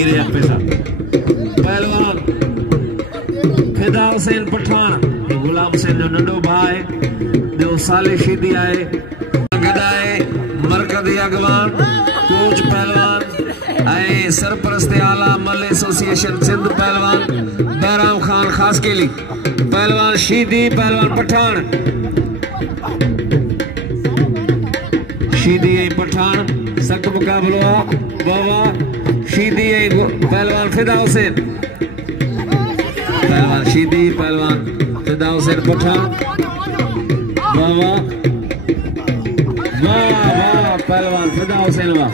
गिरे पैसा पहलवान फिदा हुसैन पठान गुलाम हुसैन जो नंढो भाई जो साले शीदी आए गदाए मरकज़ी अगवान कोच पहलवान ऐं सरपरस्त आला मल एसोसिएशन सिंध पहलवान बहराम खान खास केली पहलवान शीदी पहलवान पठान शीदी पठान सख्त मुकाबलो बाबा शीदी पहलवान फिदा हुसैन पहलवान शीदी पहलवान फिदा हुसैन पठान बाबा वाह वाह पहलवान फिदा हुसैन वाह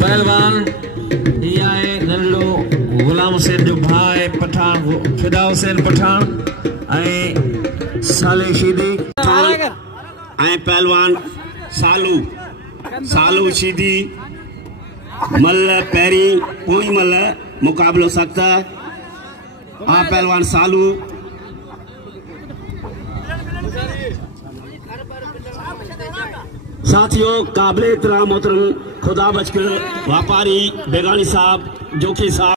पहलवान ये आए नल्लो गुलाम हुसैन जो भाई पठान फिदा हुसैन पठान ऐं साले शीदी ऐं पहलवान सालू शीदी मल पहिरीं पोई मल मुकाबलो सख्त पहलवान सालू साथियों काबिल एहतराम मोहतरम खुदा बचकर व्यापारी बेगानी साहब जोखी साहब